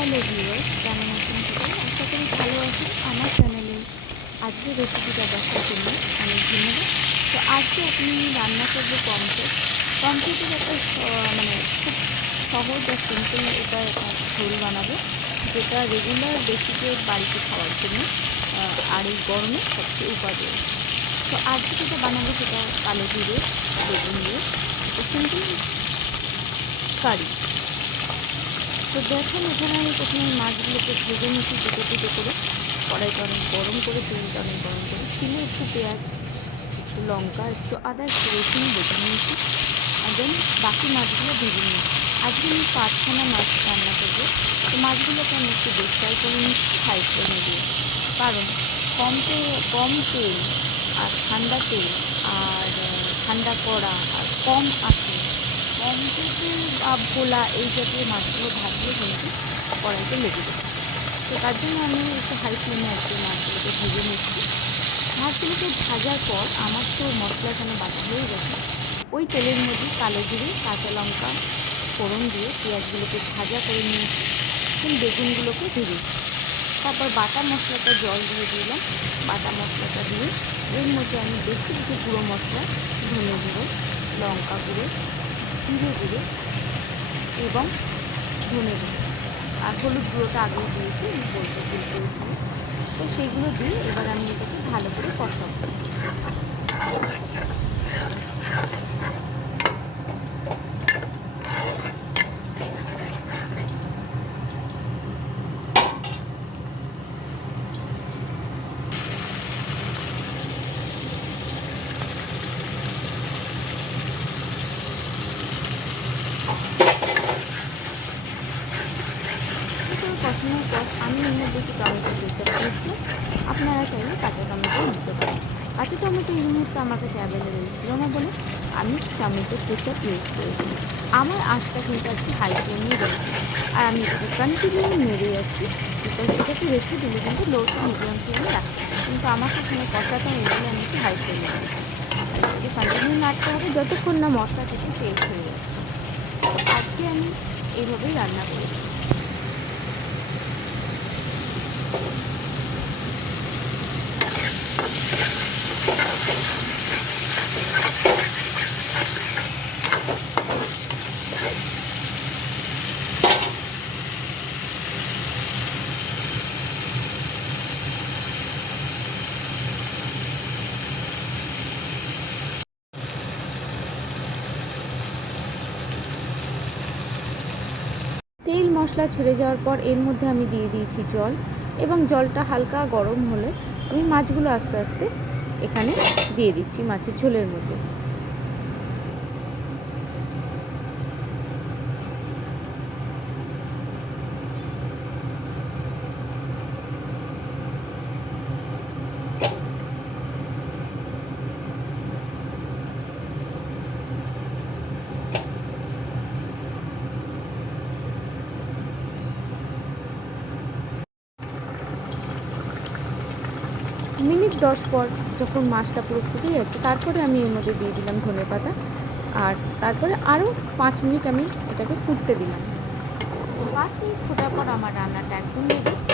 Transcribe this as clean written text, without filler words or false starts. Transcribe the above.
Hello viewers, কেমন আছেন সবাই? আশা করি ভালো আছেন। আমার চ্যানেলে আজকের রেসিপিটা দেখার জন্য অনেক ধন্যবাদ। তো আজকে আপনি রান্না করবো পমফ্রেট। পমফ্রেটের একটা মানে খুব সহজ আর সিম্পল উপায় একটা ঝোল বানাবো, যেটা রেগুলার বেসিকে বাড়িতে খাওয়ার জন্য আর এই গরমে সবচেয়ে উপাদেয়। তো আজকে যেটা বানাবো সেটা কালো জিরে বেগুন দিয়ে একটা সিম্পল কারি। তো দেখুন, এখানে আমি প্রথমে মাছগুলোকে ভেজে নিচ্ছি দুটো করে। কড়াইটা অনেক গরম করে, তেলটা অনেক গরম করে, ছিলে একটু পেঁয়াজ, একটু লঙ্কা, একটু আদা, একটু রসুন বেটে নিয়েছি। আর দেন বাকি মাছগুলো ভেজে নিয়েছি। আজকে আমি 5খানা মাছ রান্না করবো। তো মাছগুলোকে আমি একটু বেশ ফ্রাই করে নিচ্ছি হাই ফ্লেমে দিয়ে। কারণ কম তেল আর ঠান্ডা তেল আর ঠান্ডা কড়া আর কম আঁচে কম তেল বা ভোলা এই জাতীয় মাছগুলো ভাজলে কিন্তু কড়াইতে লেগে যাবে। তো তার জন্য আমি একটু হাই ফ্লেমে আজকে মাছগুলোকে ভেজে নিচ্ছি। মাছগুলোকে ভাজার পর আমার তো মশলা এখানে বাটা হয়ে গেছে। ওই তেলের মধ্যে কালো জিরে, কাঁচা লঙ্কা ফোড়ন দিয়ে পেঁয়াজগুলোকে ভাজা করে নিয়েছি। বেগুনগুলোকে ভেজেছি। তারপর বাটা মশলাটা জল দিয়ে দিলাম। বাটা মশলাটা দিয়ে এর মধ্যে আমি বেশি কিছু গুঁড়ো মশলা, ধনে গুঁড়ো, লঙ্কা গুঁড়ো, জিরে গুঁড়ো এবং ধনে গুঁড়ো আর হলুদ গুঁড়োটা আগেই দিয়েছি, আমি বলতে ভুল করেছিলাম। তো সেইগুলো দিয়ে এবার আমি এটাকে ভালো করে কষাবো। কষানোর পর আমি এর মধ্যে একটু টমেটো কেচাপ দিয়েছিলাম। আপনারা চাইলে কাঁচা টমেটো দিতে পারেন। কাঁচা টমেটো এই মুহূর্তে আমার কাছে অ্যাভেলেবেল ছিল না বলে আমি টমেটো কেচাপ ইউজ করেছি। আমার আঁচটা কিন্তু একটু হাই ফ্লেমেই রয়েছে আর আমি এটাকে কন্টিনিউ নেড়ে যাচ্ছি। বিকজ এটাকে রেখে দিলে কিন্তু লো টু মিডিয়াম ফ্লেমে রাখতে হবে, কিন্তু আমাকে এখানে কষাটা হয়ে গেলে আমি একটু হাই ফ্লেমে দিয়েছি। আর এটাকে কন্টিনিউ নাড়তে হবে যতক্ষণ না মশলা থেকে তেল হয়ে যাচ্ছে। আজকে আমি এইভাবেই রান্না করেছি। তেল মশলা ছেড়ে যাওয়ার পর এর মধ্যে আমি দিয়ে দিয়েছি জল, এবং জলটা হালকা গরম হলে আমি মাছগুলো আস্তে আস্তে এখানে দিয়ে দিচ্ছি মাছের ঝোলের মধ্যে। মিনিট 10 পর যখন মাছটা পুরো ফুটে যাচ্ছে, তারপরে আমি এর মধ্যে দিয়ে দিলাম ধনেপাতা। আর তারপরে আরও 5 মিনিট আমি এটাকে ফুটতে দিলাম। 5 মিনিট ফোটার পর আমার রান্নাটা একদম রেডি।